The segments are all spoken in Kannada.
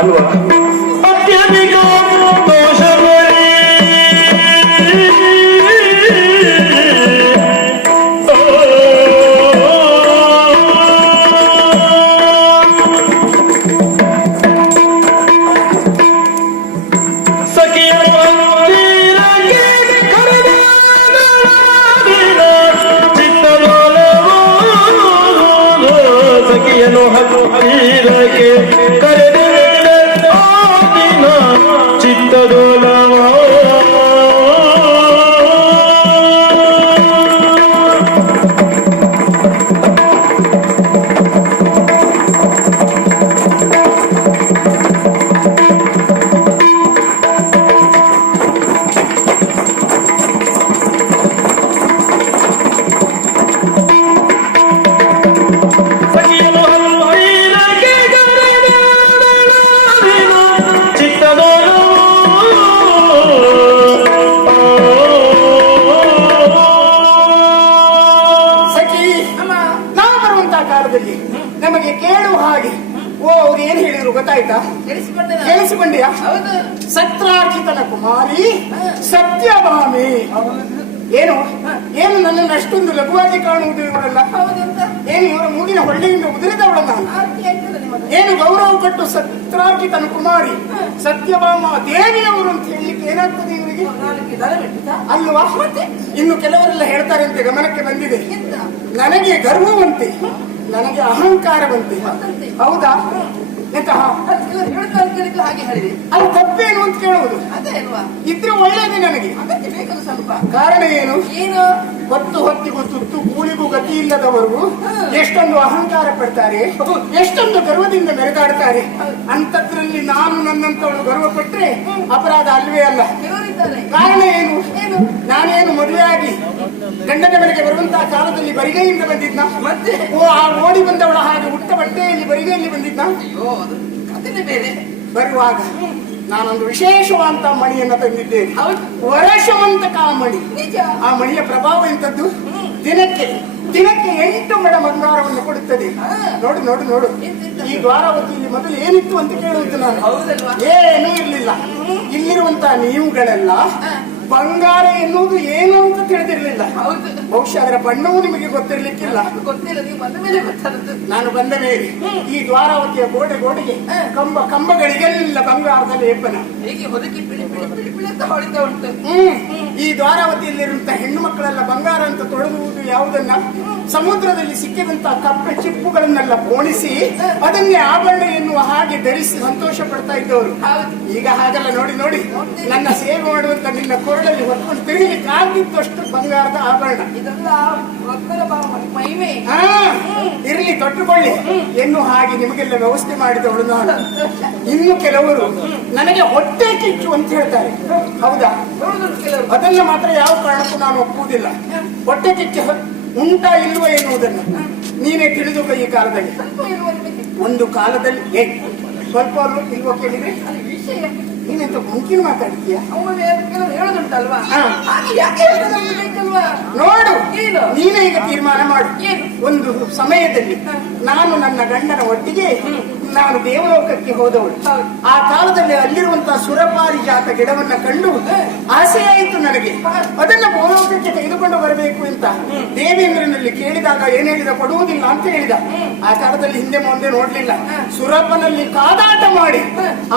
ಅಲ್ವಾ? ಅತ್ಯಧಿಕ ದೋಷಗಳೇ ಹೀರಕ್ಕೆ ಕರೆದ ದಿನ ಚಿತ್ತದೋಲವ ನಮಗೆ ಕೇಳುವ ಹಾಗೆ ಅವ್ರು ಏನ್ ಹೇಳಿದ್ರು ಗೊತ್ತಾಯ್ತಾ? ಕೇಳಿಸಿಕೊಂಡೆಯಾ? ಸತ್ರಾರ್ಚಿತನ ಕುಮಾರಿ ಸತ್ಯಭಾಮಿ. ಏನು ಏನು ನನ್ನನ್ನು ಅಷ್ಟೊಂದು ಲಘುವಾಗಿ ಕಾಣುವುದು ಇವರೆಲ್ಲ? ಏನು ಇವರ ಮೂಗಿನ ಹೊಳ್ಳೆಯಿಂದ ಉದುರಿದವಳ ನಾನು? ಏನು ಗೌರವ ಕೊಟ್ಟು ಸತ್ರಾರ್ಚಿತನ ಕುಮಾರಿ ಸತ್ಯಭಾಮ ದೇವಿಯವರು ಅಂತ ಹೇಳಲಿಕ್ಕೆ ಏನಾಗ್ತದೆ ಇವರಿಗೆ? ಅಲ್ವಾ? ಇನ್ನು ಕೆಲವರೆಲ್ಲ ಹೇಳ್ತಾರೆ ಅಂತ ಗಮನಕ್ಕೆ ಬಂದಿದೆ, ನನಗೆ ಗರ್ವವಂತೆ, ನನಗೆ ಅಹಂಕಾರವಂತೆ. ಹೌದಾ? ಹಾಗೆ ಹೇಳಿದೆ. ಅದು ತಪ್ಪೇನು ಅಂತ ಕೇಳುವುದು ಇದ್ರೆ ಒಳ್ಳೇದೇ ನನಗೆ. ಸ್ವಲ್ಪ ಕಾರಣ ಏನು? ಏನು? ಹೊತ್ತಿಗೂ ತುತ್ತು ಕೂಳಿಗೂ ಗತಿ ಇಲ್ಲದವರು ಎಷ್ಟೊಂದು ಅಹಂಕಾರ ಪಡ್ತಾರೆ, ಎಷ್ಟೊಂದು ಗರ್ವದಿಂದ ಮೆರೆದಾಡ್ತಾರೆ. ಅಂತದ್ರಲ್ಲಿ ನಾನು ನನ್ನಂತವಳು ಗರ್ವ ಪಟ್ರೆ ಅಪರಾಧ ಅಲ್ವೇ ಅಲ್ಲ. ಕಾರಣ ಏನು? ನಾನೇನು ಮದುವೆ ಆಗಿ ಗಂಡನ ಮನೆಗೆ ಬರುವಂತಹ ಕಾಲದಲ್ಲಿ ಬರಿಗೈಯಿಂದ ಬಂದಿದ್ನ? ಮತ್ತೆ ಆ ಓಡಿ ಬಂದವಳ ಹಾಗೆ ಹುಟ್ಟ ಬಟ್ಟೆಯಲ್ಲಿ ಬರಿಗೈಯಲ್ಲಿ ಬಂದಿದ್ನ? ಬೇರೆ ಬರುವಾಗ ನಾನೊಂದು ವಿಶೇಷವಾದಂತ ಮಣಿಯನ್ನ ತಂದಿದ್ದೇನೆ, ವರಶವಂತಕ ಮಣಿ. ಆ ಮಣಿಯ ಪ್ರಭಾವ ಎಂತದ್ದು? ದಿನಕ್ಕೆ 8 ಮಡ ಬಂಗಾರವನ್ನು ಕೊಡುತ್ತದೆ. ನೋಡು ನೋಡು ನೋಡು. ಈ ದ್ವಾರಾವತಿಯಲ್ಲಿ ಮೊದಲು ಏನಿತ್ತು ಅಂತ ಕೇಳುವುದು ನಾನು. ಏನೂ ಇರ್ಲಿಲ್ಲ. ಇಲ್ಲಿರುವಂತಹ ನೀವುಗಳೆಲ್ಲ ಬಂಗಾರ ಎನ್ನುವುದು ಏನು ಅಂತ ತಿಳಿದಿರ್ಲಿಲ್ಲ. ಬಹುಶಃ ಅದರ ಬಣ್ಣವೂ ನಿಮಗೆ ಗೊತ್ತಿರ್ಲಿಕ್ಕಿಲ್ಲ. ನಾನು ಬಂದ ಮೇಲೆ ಈ ದ್ವಾರಾವತಿಯ ಗೋಡೆಗೆ ಕಂಬಗಳಿಗೆಲ್ಲ ಬಂಗಾರದ ಲೇಪನ. ಈ ದ್ವಾರಾವತಿಯಲ್ಲಿರುವಂತಹ ಹೆಣ್ಣು ಮಕ್ಕಳೆಲ್ಲ ಬಂಗಾರ ಅಂತ ತೊಳೆದುವುದು ಯಾವುದನ್ನ? ಸಮುದ್ರದಲ್ಲಿ ಸಿಕ್ಕಿದಂತಹ ಕಪ್ಪೆ ಚಿಪ್ಪುಗಳನ್ನೆಲ್ಲ ಪೋಣಿಸಿ ಅದನ್ನೇ ಆಭರಣ ಎನ್ನುವ ಹಾಗೆ ಧರಿಸಿ ಸಂತೋಷ ಪಡ್ತಾ ಇದ್ದವರು. ಈಗ ಹಾಗಲ್ಲ. ನೋಡಿ ನೋಡಿ, ನನ್ನ ಸೇವೆ ಮಾಡುವಂತ ನಿನ್ನ ಕೊರಳಲ್ಲಿ ಹೊತ್ಕೊಂಡು ತಿರುಗಲಿಕ್ಕೆ ಆಗಿತ್ತು ಅಷ್ಟು ಬಂಗಾರದ ಆಭರಣ. ಇರಲಿ, ತೊಟ್ಟುಕೊಳ್ಳಿ ಎನ್ನುವ ಹಾಗೆ ನಿಮಗೆಲ್ಲ ವ್ಯವಸ್ಥೆ ಮಾಡಿದವಳು ನಾನು. ಇನ್ನು ಕೆಲವರು ನನಗೆ ಹೊಟ್ಟೆ ಕಿಚ್ಚು ಅಂತ ಹೇಳ್ತಾರೆ. ಹೌದಾ? ಅದನ್ನ ಮಾತ್ರ ಯಾವ ಕಾರಣಕ್ಕೂ ನಾನು ಒಪ್ಪುವುದಿಲ್ಲ. ಹೊಟ್ಟೆ ಕಿಚ್ಚು ಉಂಟಾ ಇಲ್ವ ಎನ್ನುವುದನ್ನು ನೀನೇ ತಿಳಿದು. ಈ ಕಾಲದಲ್ಲಿ ಒಂದು ಕಾಲದಲ್ಲಿ ಸ್ವಲ್ಪ ಇಲ್ವೋ ಕೇಳಿದ್ರೆ ನೀನೆಂತ ಮುಂಚಿನ ಮಾತಾಡ್ತೀಯ? ಹೇಳುದುಂಟಲ್ವಾ? ನೋಡು, ನೀನೇ ಈಗ ತೀರ್ಮಾನ ಮಾಡು. ಒಂದು ಸಮಯದಲ್ಲಿ ನಾನು ನನ್ನ ಗಂಡನ ಒಟ್ಟಿಗೆ ನಾನು ದೇವಲೋಕಕ್ಕೆ ಹೋದವಳು. ಆ ಕಾಲದಲ್ಲಿ ಅಲ್ಲಿರುವಂತಹ ಸುರಪಾರಿಜಾತ ಗಿಡವನ್ನ ಕಂಡು ಆಸೆಯಾಯಿತು ನನಗೆ. ಅದನ್ನ ಭೂಲೋಕಕ್ಕೆ ತೆಗೆದುಕೊಂಡು ಬರಬೇಕು ಅಂತ ದೇವೇಂದ್ರನಲ್ಲಿ ಕೇಳಿದಾಗ ಏನ್ ಹೇಳಿದ? ಕೊಡುವುದಿಲ್ಲ ಅಂತ ಹೇಳಿದ. ಆ ಕಾಲದಲ್ಲಿ ಹಿಂದೆ ಮುಂದೆ ನೋಡ್ಲಿಲ್ಲ. ಸುರಪನಲ್ಲಿ ಕಾದಾಟ ಮಾಡಿ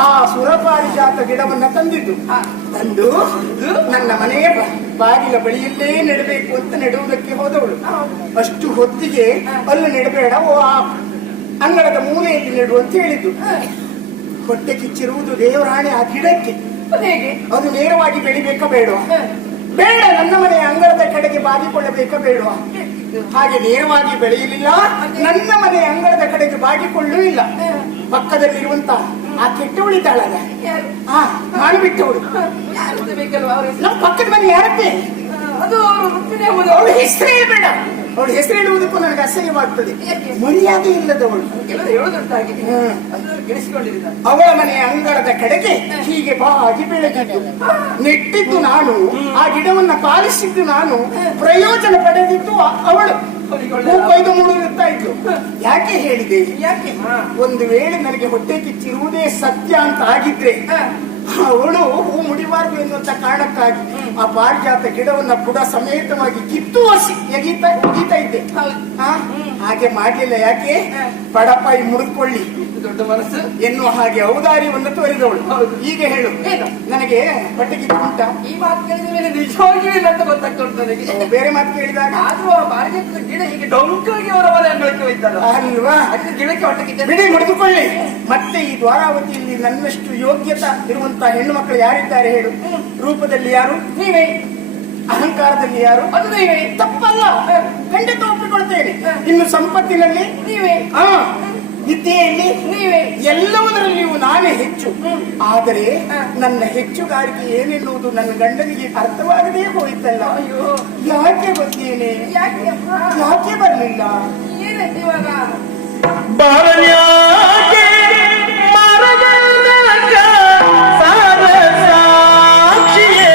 ಆ ಸುರಪಾರಿಜಾತ ಗಿಡವನ್ನ ತಂದಿದ್ದು. ತಂದು ನನ್ನ ಮನೆಯ ಬಾಗಿಲ ಬಳಿಯಲ್ಲೇ ನೆಡಬೇಕು ಅಂತ ನೆಡುವುದಕ್ಕೆ ಹೋದವಳು. ಅಷ್ಟು ಹೊತ್ತಿಗೆ ಅಲ್ಲಿ ನೆಡಬೇಡ, ಆ ಅಂಗಳದ ಮೂಲೆಯಲ್ಲಿ ನೆಡು ಅಂತ ಹೇಳಿದ್ದು. ಹೊಟ್ಟೆ ಕಿಚ್ಚಿರುವುದು ದೇವರಾಣೆ ಆ ಗಿಡಕ್ಕೆ. ಅದು ನೇರವಾಗಿ ಬೆಳಿಬೇಕಾ ಬೇಡವಾ? ಬೇಡ, ನನ್ನ ಮನೆಯ ಅಂಗಳದ ಕಡೆಗೆ ಬಾಗಿಕೊಳ್ಳಬೇಕಾ ಬೇಡವಾ? ಹಾಗೆ ನೇರವಾಗಿ ಬೆಳೆಯಲಿಲ್ಲ. ನನ್ನ ಮನೆಯ ಅಂಗಳದ ಕಡೆಗೆ ಬಾಗಿಕೊಳ್ಳೂ ಇಲ್ಲ. ಪಕ್ಕದಲ್ಲಿರುವಂತ ಆ ಕೆಟ್ಟವಳಿದ್ದಾಳಲ್ಲ, ಮಾಡಿಬಿಟ್ಟವಳು. ನಮ್ಮ ಪಕ್ಕದ ಮನೆ ಯಾರತ್ತೆ? ಅದು ಅವಳ ಹೆಸರೇ ಬೇಡ. ಅವಳ ಹೆಸರು ಹೇಳುವುದಕ್ಕೂ ನನಗೆ ಅಸಹ್ಯವಾಗ್ತದೆ. ಮರ್ಯಾದೆ ಇಲ್ಲದವಳು. ಅವಳ ಮನೆಯ ಅಂಗಳದ ಕಡೆಗೆ ಹೀಗೆ ಬಾಗಿ ಬೆಳೆದಿದ್ದು, ನೆಟ್ಟಿದ್ದು ನಾನು, ಆ ಗಿಡವನ್ನ ಪಾಲಿಸಿದ್ದು ನಾನು, ಪ್ರಯೋಜನ ಪಡೆದಿದ್ದು ಅವಳು. ಅವನಿಗೆ ಹೂ ಒಳ್ಳೆ ಕೊಯ್ದು ಮುಳುಗುತ್ತಾ ಇತ್ತು. ಯಾಕೆ ಹೇಳಿದೆ? ಯಾಕೆ ಒಂದು ವೇಳೆ ನನಗೆ ಹೊಟ್ಟೆ ಕಿಚ್ಚಿರುವುದೇ ಸತ್ಯ ಅಂತ ಆಗಿದ್ರೆ ಅವಳು ಹೂ ಮುಡಿಬಾರದು ಎನ್ನುವಂತ ಕಾರಣಕ್ಕಾಗಿ ಆ ಪಾರಿಜಾತ ಗಿಡವನ್ನ ಬುಡ ಸಮೇತವಾಗಿ ಕಿತ್ತು ಒಗಿತಾ ಇದ್ದೆ. ಹಾಗೆ ಮಾಡ್ಲಿಲ್ಲ. ಯಾಕೆ? ಬಡಪಾಯಿ ಮುಡಿದುಕೊಳ್ಳಿ ದೊಡ್ಡ ಮನಸ್ಸು ಎನ್ನುವ ಹಾಗೆ ಔದಾರ್ಯವನ್ನು ತೋರಿದವಳು. ಈಗ ಹೇಳು, ನನಗೆ ಹೊಟ್ಟೆ ಕಿತ್ತು ಉಂಟಾ? ಈ ಮಾತು ಕೇಳಿದ ಮೇಲೆ ನಿಜವಾಗಿಯೂ ಇಲ್ಲ ಅಂತ ಗೊತ್ತಾಗ್ತಾ ಉಂಟು ನನಗೆ. ಬೇರೆ ಮಾತು ಕೇಳಿದಾಗ ಆದ್ರೂ ಆ ಪಾರಿಜಾತದ ಗಿಡ ಹೀಗೆ ಡೊಂಕಾಗಿ ಅವರ ಮನೆ ಅಂಗಳಕ್ಕೆ ಹೋಯ್ತಲ್ಲ ಅಲ್ವಾ? ಅದಕ್ಕೆ ಗಿಡಕ್ಕೆ ಹೊಟ್ಟೆ ಕಿತ್ತೆ ಬಿಡಿ, ಮುಡಿದುಕೊಳ್ಳಿ. ಮತ್ತೆ ಈ ದ್ವಾರಾವತಿಯಲ್ಲಿ ನನ್ನಷ್ಟು ಯೋಗ್ಯತಾ ಇರುವಂತಹ ಹೆಣ್ಣು ಮಕ್ಕಳು ಯಾರಿದ್ದಾರೆ ಹೇಳು? ರೂಪದಲ್ಲಿ ಯಾರು? ನೀವೇ. ಅಹಂಕಾರದಲ್ಲಿ ಯಾರು? ಅದು ನೀವೇ. ತಪ್ಪಲ್ಲ, ಖಂಡಿತ ಒಪ್ಪಿಕೊಳ್ತೇನೆ. ಇನ್ನು ಸಂಪತ್ತಿನಲ್ಲಿ ನೀವೇ. ವಿದ್ಯೆಯಲ್ಲಿ ನೀವೇ. ಎಲ್ಲವುದರಲ್ಲಿಯೂ ನಾನೇ ಹೆಚ್ಚು. ಆದರೆ ನನ್ನ ಹೆಚ್ಚುಗಾರಿಕೆ ಏನೆನ್ನುವುದು ನನ್ನ ಗಂಡನಿಗೆ ಅರ್ಥವಾಗದೇ ಹೋಯಿತಲ್ಲ. ಅಯ್ಯೋ, ಯಾಕೆ ಗೊತ್ತೇನೆ? ಯಾಕೆ ಬರಲಿಲ್ಲ? ಏನಾಯ್ತು ಇವಾಗ? ಬಾರನ್ಯಾಕೆ ಮರಗನಕ ಸಾರ ಸಾಕ್ಷಿಯೇ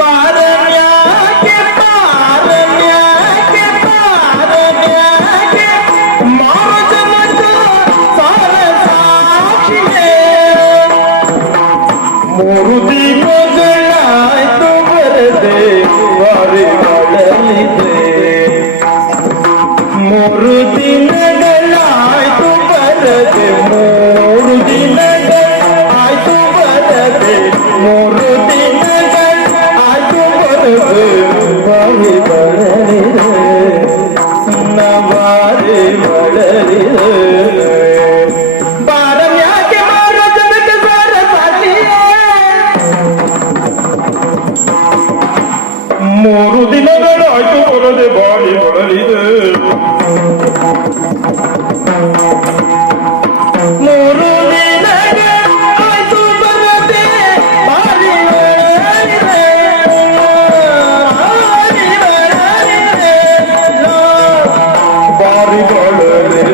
ಬಾರನ್ಯಾಕೆ ಬಾರನ್ಯಾಕೆ ಬಾರನ್ಯಾಕೆ ಮರಗನಕ ಸಾರ ಸಾಕ್ಷಿಯೇ ಮೂರು ದಿನಗಳಾಯ್ತು ಬರದೆ ಬಾರಿಗಳಲಿದೆ. ಮೂರು ದಿನಗಳಾಯ್ತು ಬರದೆ, ಮೂರು ದಿನಗಳಾಯ್ತು ಬರದೆ, ಮೂರು ದಿನಗಳಾಯ್ತು ಬರದೆ ಬಾರಿ ಬರಲಿದೆ, ಬಾರಿ ಬರಲಿದೆ. ಬಾರನ್ಯಾಕೆ ಮಾರ ಜನಕ ಸಾರ ಸಾಕ್ಷಿಯೇ ಮೂರು ದಿನಗಳಾಯ್ತು ಬರದೆ ಬಾಳಿ ಬರಲಿದೆ. ಮೂರು ದಿನಗಳಾಯ್ತು ಬರದೆ ಬಾಳಿ ಬರಲಿದೆ, ಬಾರಿ ಬರಲಿದೆ.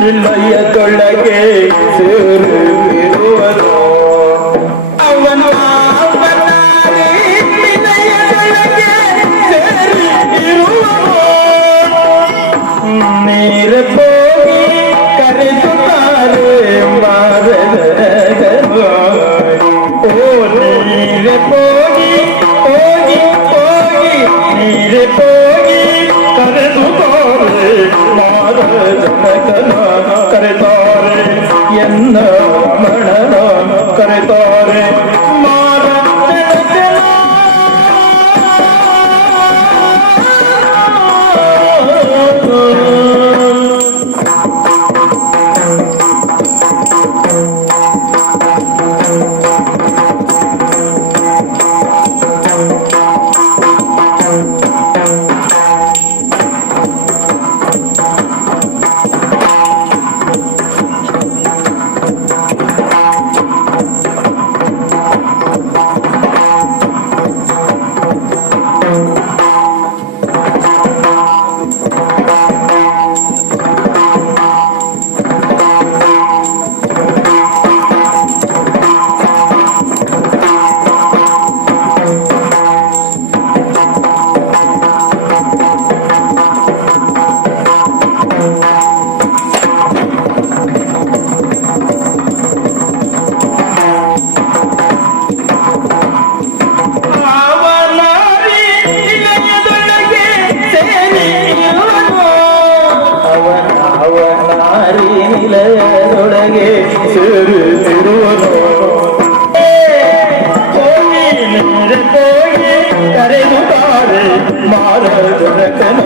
ನಿಲಯದೊಳಗೆ ಸೇರುವರು ಅವನು ನಿಲಯದೊಳಗೆ ಸೇರಿರುವರು. ನೀರ ಹೋಗಿ ಕರೆದುತ್ತಾರೆ ಮಾರಗರು. ಓ ನೀರ ಹೋಗಿ ಹೋಗಿ ಹೋಗಿ ನೀರ ಹೋಗಿ ಕರೆದುತ್ತಾರೆ ಮಾರಗನ ಕರೆತಾರೆ ಎನ್ನ ಮಣನ ಕರೆತಾರೆ ಮಾರ ಕರೆದು ತಾರೆ ಮಾರದರತನ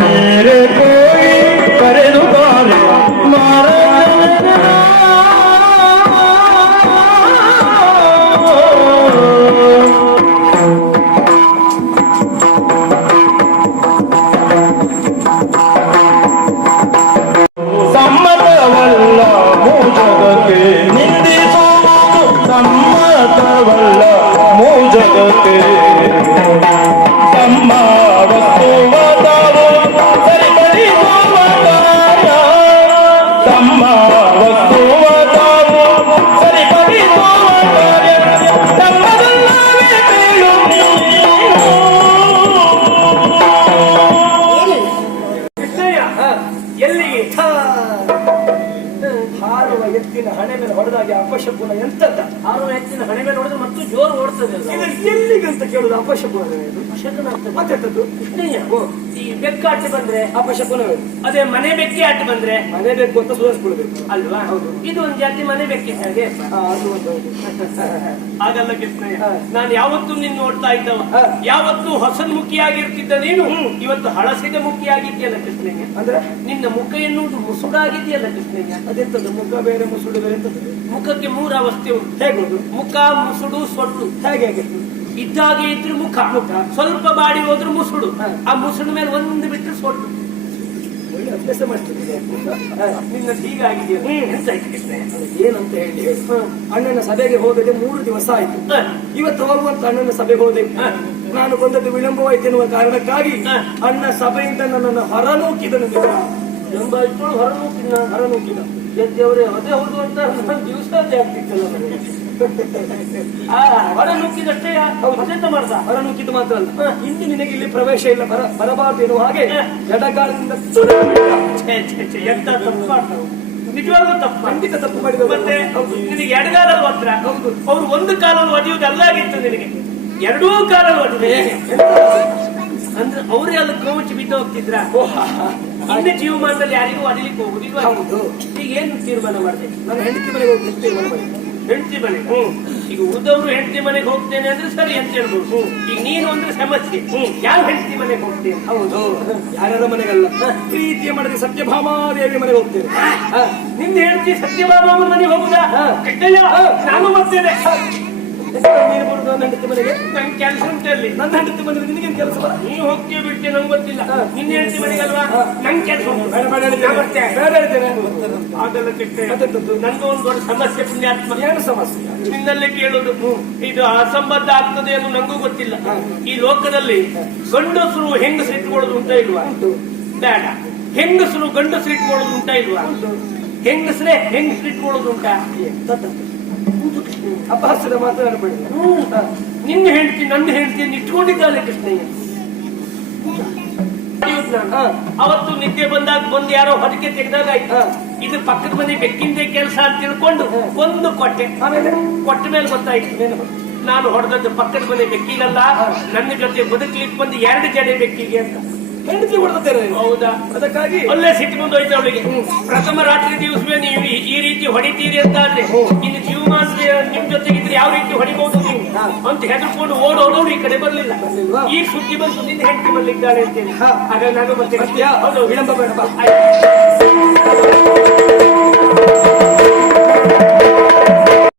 ನೀರೇ ಕೋರಿ ಕರೆದು ತಾರೆ ಮಾರದರತನ ಸಮ್ಮತವಲ್ಲ ಮೂಜಗಕ್ಕೆ ನಿಂದಿಸುವುದು ಸಮ್ಮತವಲ್ಲ ಮೂಜಗಕ್ಕೆ ತಮ್ಮ ವಸ್ತುವ ತಾವು ಸರಿಪಡಿಸುವ ಕಾರ್ಯ ತಮ್ಮ ವಸ್ತುವ ತಾವು ಸರಿಪಡಿಸುವ ಕಾರ್ಯ ತಮ್ಮದಲ್ಲವೇ ಬೀಳು ನೀನು. ಕೃಷ್ಣಯ್ಯ ಎಲ್ಲಿಗೆ ಹಾರುವ ಎತ್ತಿನ ಹಣೆ ಮೇಲೆ ಹೊಡೆದಾಗೆ ಅಪಶಕುನ ಎಂತದ್ದ? ಹಾರುವ ಎತ್ತಿನ ಹಣೆ ಮೇಲೆ ಹೊಡೆದು ಮತ್ತು ಜೋರು ಓಡ್ತದೆ. ಎಲ್ಲಿಗೆ ಅಂತ ಕೇಳುದು ಅಪಶಕುನ ಮತ್ತೆಂತದ್ದು? ಕೃಷ್ಣಯ್ಯ ಈ ಬೆಕ್ಕಾಟ ಬಂದ್ರೆ ಅಪಶಕುನವೇ. ಅದೇ ಮನೆ ಬೆಕ್ಕಿ ಆಟ ಬಂದ್ರೆ ಮನೆ ಬೆಕ್ಕು ಅಂತ ಸುಧಾರಿಸ್ಕೊಳ್ಬೇಕು ಅಲ್ವಾ? ಇದು ಒಂದ್ ಜಾತಿ ಮನೆ ಬೆಕ್ಕಿದ್ದ ಹಾಗೆ. ಅದು ಒಂದು ಹಾಗಲ್ಲ ಕೃಷ್ಣಯ್ಯ, ನಾನು ಯಾವತ್ತೂ ನಿನ್ನ ನೋಡ್ತಾ ಇದ್ದವ, ಯಾವತ್ತೂ ಹೊಸನ್ಮುಖಿಯಾಗಿರ್ತಿದ್ದ ನೀನು ಇವತ್ತು ಹಳಸಿದ ಮುಖಿಯಾಗಿದ್ಯಲ್ಲ ಕೃಷ್ಣಯ್ಯ. ಅಂದ್ರೆ ನಿನ್ನ ಮುಖ ಎನ್ನುವುದು ಮುಸುಡಾಗಿದೆಯಲ್ಲ ಕೃಷ್ಣಯ್ಯ. ಅದೆಂತದ್ದು ಮುಖ ಬೇರೆ ಮುಸುಡು ಬೇರೆ? ಮುಖಕ್ಕೆ ಮೂರು ಅವಸ್ಥೆ ಉಂಟು. ಹೇಗೋದು? ಮುಖ, ಮುಸುಡು, ಸೊಟ್ಟು. ಹೇಗೆ ಇದ್ದಾಗೆ ಇದ್ರೆ ಮುಖ, ಸ್ವಲ್ಪ ಬಾಡಿ ಹೋದ್ರೆ ಮುಸುಡು, ಆ ಮುಸುಡು ಮೇಲೆ ಒಂದು ಬಿಟ್ಟರೆ ಸೊಟ್ಟು. ಒಳ್ಳೆ ಅಭ್ಯಾಸ ಮಾಡ್ತಿದ್ದೆ ನಿನ್ನ ಹೀಗಾಗಿದೆಯಲ್ಲ. ಏನಂತ ಹೇಳಿ ಅಣ್ಣನ ಸಭೆಗೆ ಹೋಗದೆ 3 ದಿವಸ ಆಯ್ತು. ಇವತ್ತು ಹೋಗುವಂತ ಅಣ್ಣನ ಸಭೆಗೆ ಹೋದೆ. ನಾನು ಬಂದದ್ದು ವಿಳಂಬವಾಯ್ತು ಎನ್ನುವ ಕಾರಣಕ್ಕಾಗಿ ಅಣ್ಣ ಸಭೆಯಿಂದ ನನ್ನನ್ನು ಹೊರನೂಕಿದನು. ಹೊರನೂಕಿದ ಎದ್ದವರೇ ಅದೇ ಹೌದು ಅಂತ ದಿವಸ ಆಗ್ತಿತ್ತಲ್ಲ ನನಗೆ. ಹೊರ ನುಗ್ಗಿದಷ್ಟೇ ಅದೆಂತ ಮಾಡ್ದ? ಹೊರ ನುಗ್ಗಿದ್ದು ಮಾತ್ರ ಅಲ್ಲ, ಇನ್ನು ನಿನಗೆ ಇಲ್ಲಿ ಪ್ರವೇಶ ಇಲ್ಲ, ಬರಬಾರದು ಎನ್ನುವ ಹಾಗೆ ಎಡಗಾಲದಿಂದ ಎಂತ ತಪ್ಪು ಮಾಡ್ತಾವ. ನಿಜವಾಗ್ಲೂ ತಪ್ಪು, ಖಂಡಿತ ತಪ್ಪು ಮಾಡಿದ. ಮತ್ತೆ ನಿನಗೆ ಎಡಗಾಲಲ್ಲಿ ಹತ್ರ ಅವ್ರು ಒಂದು ಕಾಲಲ್ಲಿ ಒಡೆಯುವುದು ಅಲ್ಲಾಗಿತ್ತು, ನಿನಗೆ ಎರಡೂ ಕಾಲಲ್ಲಿ ಒಡೆದೆ. ಅಂದ್ರೆ ಅವರೇ ಅಲ್ಲಿ ಕೋಮಚಿ ಬಿದ್ದು ಹೋಗ್ತಿದ್ರ. ಇನ್ನು ಜೀವಮಾನದಲ್ಲಿ ಯಾರಿಗೂ ಅಡಿಲಿಕ್ಕೆ ಹೋಗುದಿಲ್ವಾ? ಈಗ ಏನು ತೀರ್ಮಾನ ಮಾಡಿದೆ? ನಾನು ಹೆಂಡತಿ ಮನೆಗೆ ಹೋಗ್ಲಿಕ್ಕೆ ತೀರ್ಮಾನ ಮಾಡಿದೆ. ಹೆಂಡತಿ ಮನೆ ಈಗ ಉಳಿದವರು ಹೆಂಡತಿ ಮನೆಗೆ ಹೋಗ್ತೇನೆ ಅಂದ್ರೆ ಸರಿ ಅಂತ ಹೇಳ್ಬೋದು. ಈಗ ನೀನು ಅಂದ್ರೆ ಸಮಸ್ಯೆ, ಯಾವ ಹೆಂಡತಿ ಮನೆಗೆ ಹೋಗ್ತೇನೆ? ಹೌದು, ಯಾರ್ಯಾರ ಮನೆಗಲ್ಲ, ಪ್ರೀತಿಯ ಮಾಡಿದ್ರೆ ಸತ್ಯಭಾಮಾದೇವಿ ಮನೆಗೆ ಹೋಗ್ತೇನೆ. ನಿಂದ ಹೆಂಡತಿ ಸತ್ಯಭಾಮ ಮನೆಗೆ ಹೋಗುದಾ? ನಾನು ಬರ್ತೇನೆ. ನೀನು ಬರುದು ನನ್ನ ಹೆಂಡತಿ ಮನೆಗೆ? ನನ್ ಕೆಲಸ ಉಂಟಲ್ಲಿ. ನನ್ನ ಹೆಂಡತಿ ಮನೆಗೆ ನಿನಗೇನು ಕೆಲಸ? ನೀನು ಹೋಗ್ತೀಯ ಬಿಡ್ತೀಯ ನಂಗೆ ಗೊತ್ತಿಲ್ಲ. ನಿನ್ನ ಹೆಂಡತಿ ಮನೆಗೆ ಅಲ್ವಾ? ನಂಗೆ ಕೆಲಸ ಉಂಟು. ಆಗಲ್ಲ ಕೆಟ್ಟ. ನನ್ಗೂ ಒಂದು ದೊಡ್ಡ ಸಮಸ್ಯೆ ಪುಣ್ಯಾತ್ಮ. ಏನು ಸಮಸ್ಯೆ? ನಿನ್ನಲ್ಲೇ ಕೇಳೋದು. ಇದು ಅಸಂಬದ್ಧ ಆಗ್ತದೆ ಅನ್ನೋ ನಂಗೂ ಗೊತ್ತಿಲ್ಲ. ಈ ಲೋಕದಲ್ಲಿ ಗಂಡಸರು ಹೆಂಗಸರು ಇಟ್ಕೊಳ್ಳೋದು ಉಂಟಾ ಇಲ್ವಾ? ಬೇಡ. ಹೆಂಗಸರು ಗಂಡಸರು ಇಟ್ಕೊಳ್ಳೋದು ಉಂಟಾ ಇಲ್ವಾ? ಹೆಂಗಸರೇ ಹೆಂಗಸರು ಇಟ್ಕೊಳ್ಳೋದು ಉಂಟಾ? ಅಪಹಾಸ್ಯದ ಮಾತಾಡಬೇಡಿ. ನಿನ್ನ ಹೆಂಡತಿ ನನ್ನ ಹೆಂಡತಿಯನ್ನು ಇಟ್ಕೊಂಡಿದ್ದಾಳೆ ಕೃಷ್ಣಯ್ಯ. ಅವತ್ತು ನಿದ್ದೆ ಬಂದಾಗ ಬಂದು ಯಾರೋ ಹೊರಗೆ ತೆಗೆದಾಗ ಆಯ್ತು, ಇದು ಪಕ್ಕದ ಮನೆ ಬೆಕ್ಕಿಂದೆ ಕೆಲಸ ಅಂತ ತಿಳ್ಕೊಂಡು ಒಂದು ಕೊಟ್ಟೆ. ಆಮೇಲೆ ಕೊಟ್ಟ ಮೇಲೆ ಗೊತ್ತಾಯ್ತು ನಾನು ಹೊಡೆದದ್ದು ಪಕ್ಕದ ಮನೆ ಬೆಕ್ಕಿಗಲ್ಲ, ನನ್ನ ಜೊತೆ ಬದುಕಲಿಕ್ಕೆ ಬಂದು 2 ಜಡೆ ಬೆಕ್ಕಿಗೆ ಅಂತ. ಹೆಂಡತಿ ಹೊಡೆದಿದ್ದೇನೆ. ಹೌದಾ? ಅದಕ್ಕಾಗಿ ಒಳ್ಳೆ ಸಿಟ್ಟು ಬಂದು ಹೋಯ್ತು ಅವಳಿಗೆ. ಪ್ರಥಮ ರಾತ್ರಿ ದಿವಸವೇ ನೀವು ಈ ರೀತಿ ಹೊಡಿತೀರಿ ಅಂತ ಆದ್ರೆ ಇನ್ನು ಜೀವಮಾನ ನಿಮ್ ಜೊತೆಗಿದ್ರೆ ಯಾವ ರೀತಿ ಹೊಡಿಬಹುದು ನೀವು ಅಂತ ಹೆದರ್ಕೊಂಡು ಓಡೋಡೋರು ಈ ಕಡೆ ಬರ್ಲಿಲ್ಲ. ಈ ಸುದ್ದಿ ಬಂತು ನಿನ್ನ ಹೆಂಡತಿ ಬರ್ಲಿದ್ದಾಳೆ ಅಂತೇಳಿ. ಹಾಗಾಗಿ ನಾನು ಮತ್ತೆ ವಿಳಂಬ ಬೇಡ.